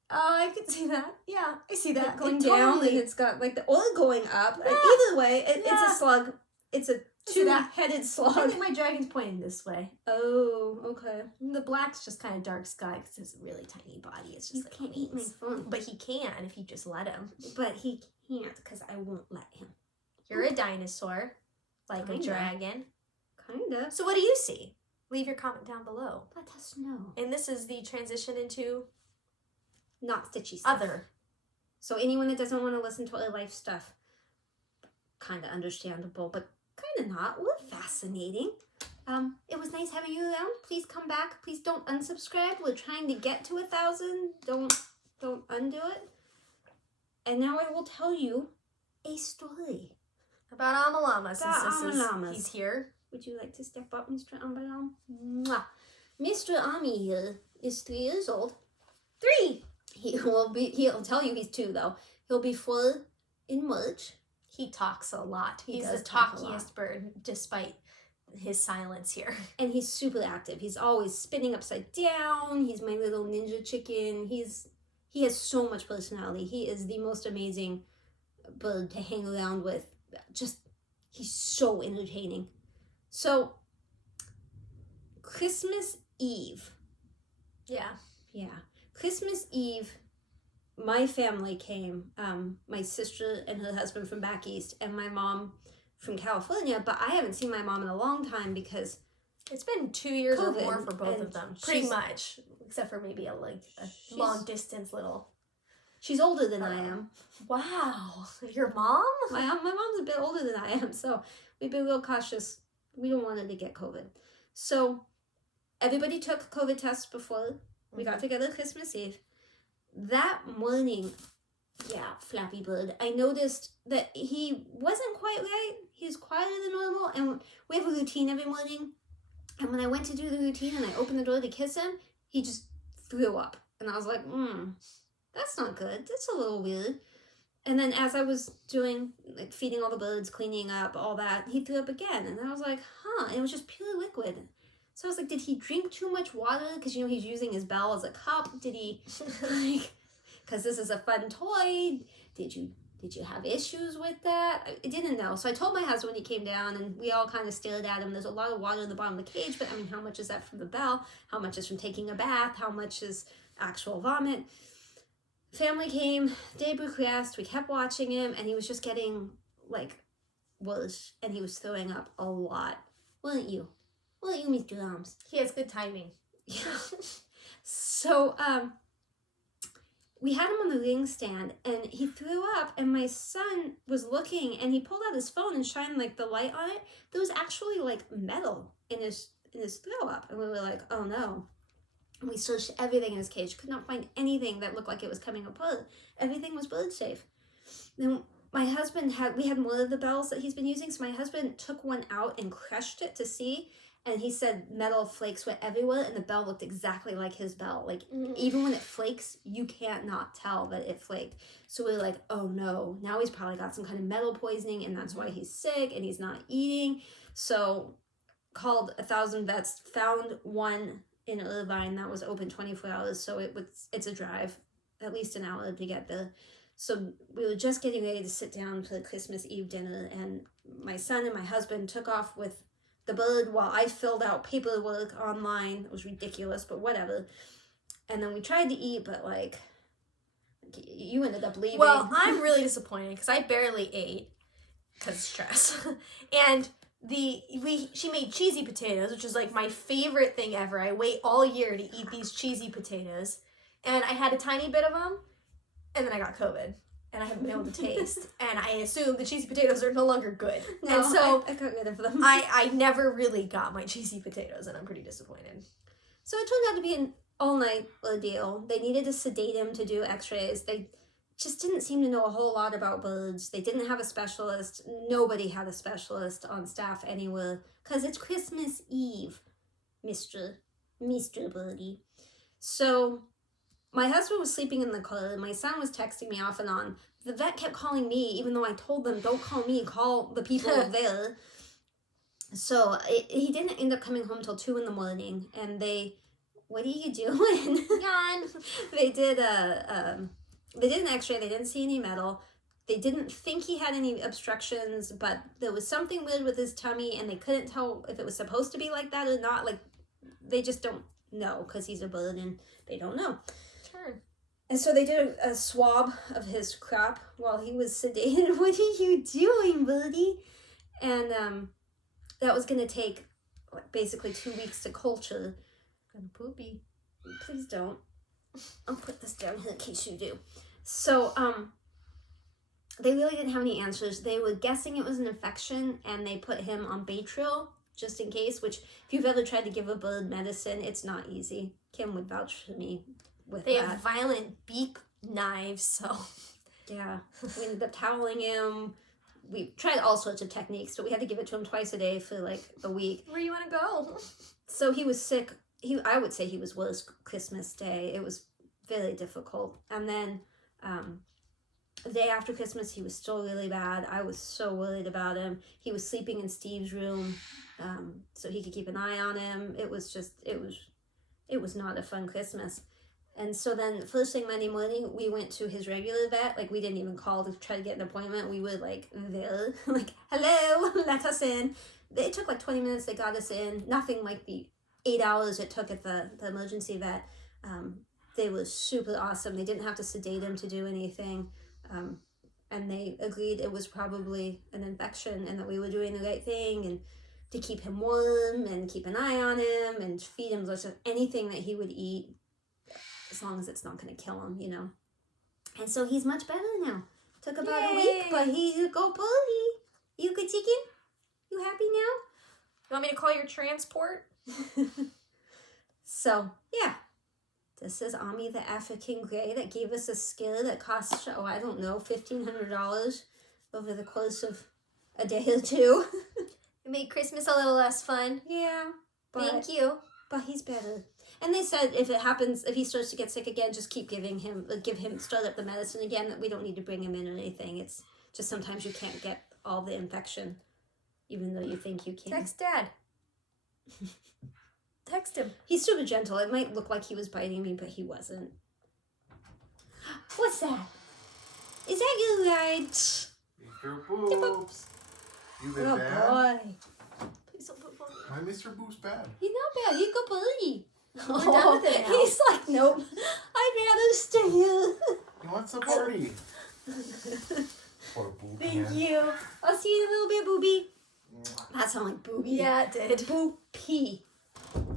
Oh, I can see that. Yeah, I see that. Going It down, totally- and it's got like the oil going up. Yeah. Either way, it's Yeah. a slug. It's a see that. two-headed I slug. think my dragon's pointing this way. Oh, okay. And the black's just kind of dark sky because it's a really tiny body. It's just You like can't eat my wings. phone. But he can if you just let him. But he can't because I won't let him. You're a dinosaur, like a Kinda. dragon. Kinda. So what do you see? Leave your comment down below. Let us know. And this is the transition into Not stitchy stuff. other. So anyone that doesn't want to listen to other life stuff, kind of understandable, but kind of not. We're fascinating. It was nice having you around. Please come back. Please don't unsubscribe. We're trying to get to 1,000. Don't undo it. And now I will tell you a story. About Amalama, since About this Amalamas. is he's here. Would you like to step up, Mr. Ambalam? Mwah. Mr. Ami here is 3 years old. 3! He'll tell you he's 2 though. He'll be 4 in March. He talks a lot. He He's does the talk a lot. talkiest bird, despite his silence here. And he's super active. He's always spinning upside down. He's my little ninja chicken. He has so much personality. He is the most amazing bird to hang around with. He's so entertaining. So, Christmas Eve. Yeah. Christmas Eve, my family came. My sister and her husband from back east, and my mom from California. But I haven't seen my mom in a long time because It's been 2 years COVID, or more for both and of them. Pretty she's- much. Except for maybe a long distance little. she's older than I am. Wow. Your mom? My mom's a bit older than I am, so we've been real cautious. We don't want her to get COVID. So everybody took COVID tests before we got together Christmas Eve. That morning, Flappy Bird, I noticed that he wasn't quite right. He's quieter than normal, and we have a routine every morning. And when I went to do the routine and I opened the door to kiss him, he just threw up. And I was like, that's not good. That's a little weird. And then as I was doing, like, feeding all the birds, cleaning up, all that, he threw up again. And I was like, and it was just pure liquid. So I was like, did he drink too much water? Because, he's using his bell as a cup. Did he, because this is a fun toy. Did you have issues with that? I didn't know. So I told my husband when he came down, and we all kind of stared at him. There's a lot of water in the bottom of the cage, but how much is that from the bell? How much is from taking a bath? How much is actual vomit? Family came, day progressed, we kept watching him, and he was just getting, worse, and he was throwing up a lot. Weren't you, Mr. Arms? He has good timing. Yeah. So, we had him on the ring stand, and he threw up, and my son was looking, and he pulled out his phone and shined, the light on it. There was actually, metal in his throw up, and we were like, oh no. And we searched everything in his cage, could not find anything that looked like it was coming apart. Everything was bird safe. Then my husband we had more of the bells that he's been using, so my husband took one out and crushed it to see, and he said metal flakes went everywhere, and the bell looked exactly like his bell. Even when it flakes, you can't not tell that it flaked. So we were like, oh no, now he's probably got some kind of metal poisoning, and that's why he's sick, and he's not eating. So called 1,000 vets, found one in Irvine that was open 24 hours, so it's a drive, at least an hour to get there. So we were just getting ready to sit down for the Christmas Eve dinner, and my son and my husband took off with the bird while I filled out paperwork online. It was ridiculous, but whatever. And then we tried to eat, but you ended up leaving. Well, I'm really disappointed because I barely ate because stress. And she made cheesy potatoes, which is like my favorite thing ever. I wait all year to eat these cheesy potatoes. And I had a tiny bit of them, and then I got COVID. And I haven't been able to taste. And I assume the cheesy potatoes are no longer good. No, and so I got rid of them. I never really got my cheesy potatoes, and I'm pretty disappointed. So it turned out to be an all-night ordeal. They needed to sedate him to do x-rays. They just didn't seem to know a whole lot about birds. They didn't have a specialist. Nobody had a specialist on staff anywhere. Because it's Christmas Eve, Mr. Birdie. So my husband was sleeping in the car, and my son was texting me off and on. The vet kept calling me, even though I told them, don't call me, call the people there. So he didn't end up coming home till 2 a.m, and they, what are you doing? Yawn. They did an x-ray. They didn't see any metal. They didn't think he had any obstructions, but there was something weird with his tummy, and they couldn't tell if it was supposed to be like that or not. Like, they just don't know because he's a bird and they don't know. Sure. And so they did a swab of his crop while he was sedated. What are you doing, birdie? And that was going to take basically 2 weeks to culture. Gonna poopy. Please don't. I'll put this down here in case you do. So, they really didn't have any answers. They were guessing it was an infection, and they put him on Baytril just in case, which if you've ever tried to give a bird medicine, it's not easy. Kim would vouch for me with They that. have violent beak knives, so. Yeah. We ended up toweling him. We tried all sorts of techniques, but we had to give it to him twice a day for like a week. Where do you want to go? So he was sick. I would say he was worse Christmas Day. It was very difficult. And then the day after Christmas, he was still really bad. I was so worried about him. He was sleeping in Steve's room so he could keep an eye on him. It was not a fun Christmas. And so then first thing Monday morning, we went to his regular vet. Like, we didn't even call to try to get an appointment. We were like there, like, hello, let us in. It took like 20 minutes. They got us in. Nothing like the 8 hours it took at the emergency vet. They were super awesome. They didn't have to sedate him to do anything. And they agreed it was probably an infection and that we were doing the right thing, and to keep him warm and keep an eye on him and feed him just anything that he would eat, as long as it's not going to kill him, you know. And so he's much better now. Took about a week, but he's a go pony. You good chicken? You happy now? You want me to call your transport? So, yeah. This is Ami the African Grey that gave us a scare that cost, I don't know, $1,500 over the course of a day or two. It made Christmas a little less fun. Yeah. Thank you. But he's better. And they said if he starts to get sick again, just keep start up the medicine again, that we don't need to bring him in or anything. It's just sometimes you can't get all the infection, even though you think you can. Text Dad. Text him. He's super gentle. It might look like he was biting me, but he wasn't. What's that? Is that you, right? Mr. Boobs. You been Oh, bad? boy. Please don't put phone. Why Mr. Boobs bad? He's not bad. He's a good buddy. We're done with it now. He's like, nope. I'd rather stay here. He wants a party. Poor boob. Thank you. I'll see you in a little bit, booby. That sounded like booby. Yeah, it did. Boopy.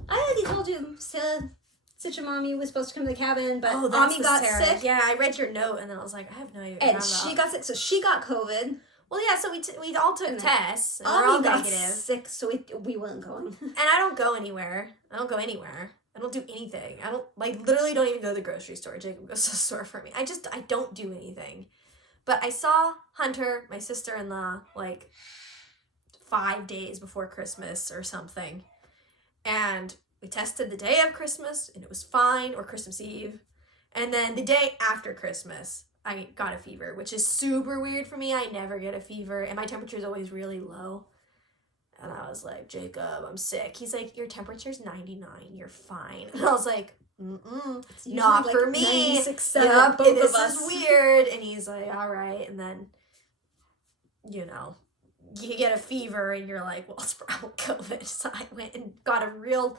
I already told you, Stitch and Mommy was supposed to come to the cabin, but that's Ami the got Sarah. sick. Yeah, I read your note, and then I was like, I have no idea what you're And talking she about. got sick, so she got COVID. Well, yeah, so we all took And then tests, and we're all Ami got negative. sick, so we weren't going. And I don't go anywhere. I don't do anything. Literally don't even go to the grocery store. Jacob goes to the store for me. I don't do anything. But I saw Hunter, my sister-in-law, like 5 days before Christmas or something. And we tested the day of Christmas, and it was fine, or Christmas Eve. And then the day after Christmas, I got a fever, which is super weird for me. I never get a fever, and my temperature is always really low. And I was like, Jacob, I'm sick. He's like, your temperature's 99. You're fine. And I was like, not like for me. 96, Yep, both this of us. is weird. And he's like, all right. And then, you get a fever and you're like, well, it's probably COVID. So I went and got a real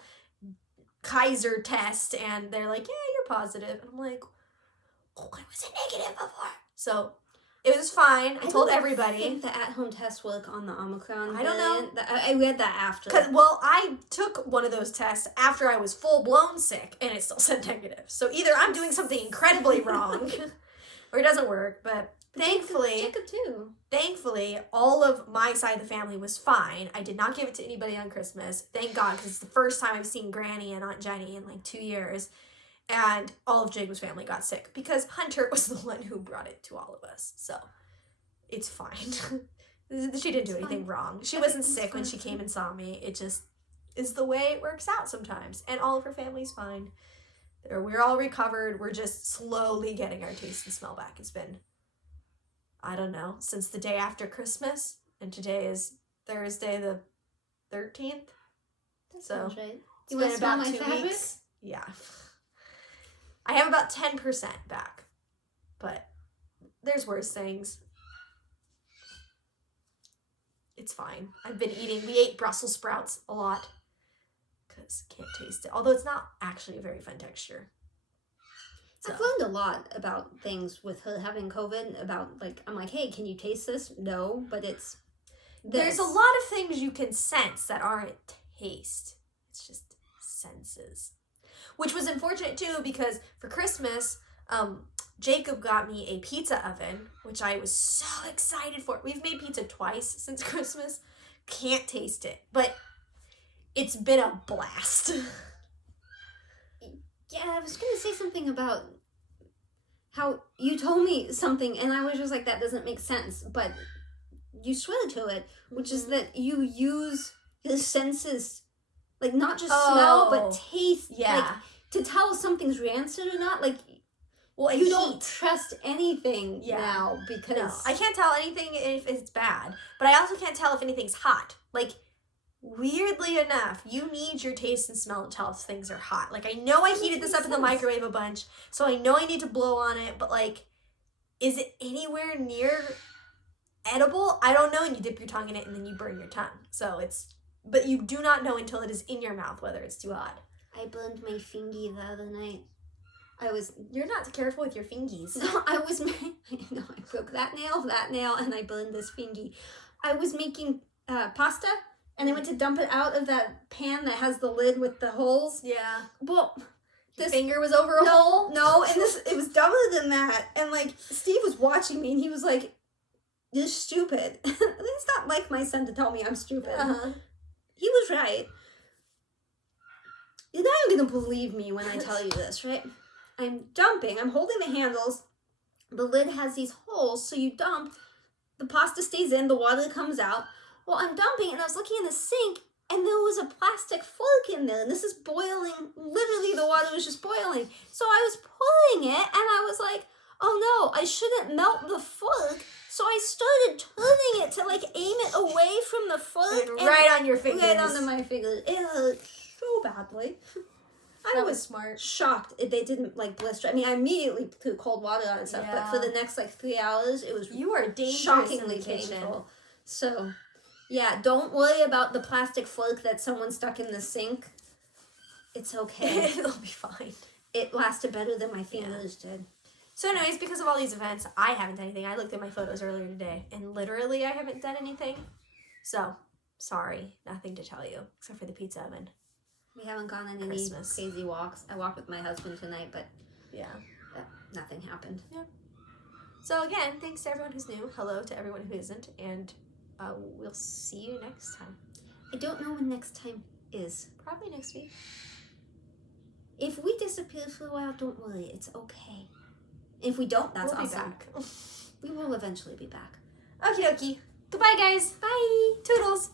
Kaiser test, and they're like, yeah, you're positive. And I'm like, oh, I was a negative before. So it was fine. I told everybody. I think the at-home test work on the Omicron. I don't know. I read that after. Well, I took one of those tests after I was full-blown sick, and it still said negative. So either I'm doing something incredibly wrong, or it doesn't work. But thankfully, all of my side of the family was fine. I did not give it to anybody on Christmas. Thank God, because it's the first time I've seen Granny and Aunt Jenny in like 2 years. And all of Jacob's family got sick because Hunter was the one who brought it to all of us. So it's fine. She didn't do anything wrong. She wasn't sick when she came and saw me. It just is the way it works out sometimes. And all of her family's fine. We're all recovered. We're just slowly getting our taste and smell back. It's been, I don't know, since the day after Christmas. And today is Thursday the 13th. That so sounds right. It's been about 2 weeks. Yeah. I have about 10% back, but there's worse things. It's fine. We ate Brussels sprouts a lot because can't taste it. Although it's not actually a very fun texture. So. I've learned a lot about things with her having COVID. I'm like, hey, can you taste this? No, but it's this. There's a lot of things you can sense that aren't taste. It's just senses. Which was unfortunate too because for Christmas, Jacob got me a pizza oven, which I was so excited for. We've made pizza twice since Christmas. Can't taste it, but it's been a blast. Yeah, I was going to say something about how you told me something and I was just like, that doesn't make sense, but you swear to it, which is that you use the senses, like not just smell, but taste. Yeah. Like, to tell if something's rancid or not, like, well, you don't trust anything now because... No, I can't tell anything if it's bad, but I also can't tell if anything's hot. Like, weirdly enough, you need your taste and smell to tell if things are hot. Like, I know I heated this up in the microwave a bunch, so I know I need to blow on it, but, like, is it anywhere near edible? I don't know, and you dip your tongue in it, and then you burn your tongue. So it's... But you do not know until it is in your mouth whether it's too hot. I burned my fingy the other night. You're not careful with your fingies. No, I broke that nail, and I burned this fingy. I was making pasta, and I went to dump it out of that pan that has the lid with the holes. Yeah. Well, this finger was over a hole? No, and it was dumber than that. And, like, Steve was watching me, and he was like, you're stupid. It's not like my son to tell me I'm stupid. Uh-huh. He was right. You're not even going to believe me when I tell you this, right? I'm dumping. I'm holding the handles. The lid has these holes, so you dump. The pasta stays in. The water comes out. Well, I'm dumping, and I was looking in the sink, and there was a plastic fork in there, and this is boiling. Literally, the water was just boiling. So I was pulling it, and I was like, oh, no, I shouldn't melt the fork. So I started turning it to, like, aim it away from the fork. Right on your fingers. Right onto my fingers. It hurt so badly. I was smart. Shocked they didn't, like, blister. I mean, I immediately threw cold water on and stuff, but for the next, like, 3 hours, it was you are dangerous shockingly in the kitchen. painful. So, yeah, don't worry about the plastic fork that someone stuck in the sink. It's okay. It'll be fine. It lasted better than my fingers did. So anyways, because of all these events, I haven't done anything. I looked at my photos earlier today, and literally I haven't done anything. So, sorry, nothing to tell you, except for the pizza oven. We haven't gone on any crazy walks. I walked with my husband tonight, but nothing happened. Yeah. So again, thanks to everyone who's new. Hello to everyone who isn't, and we'll see you next time. I don't know when next time is. Probably next week. If we disappear for a while, don't worry. It's okay. If we don't, that's we'll awesome. Be back. We will eventually be back. Okie dokie. Goodbye, guys. Bye. Toodles.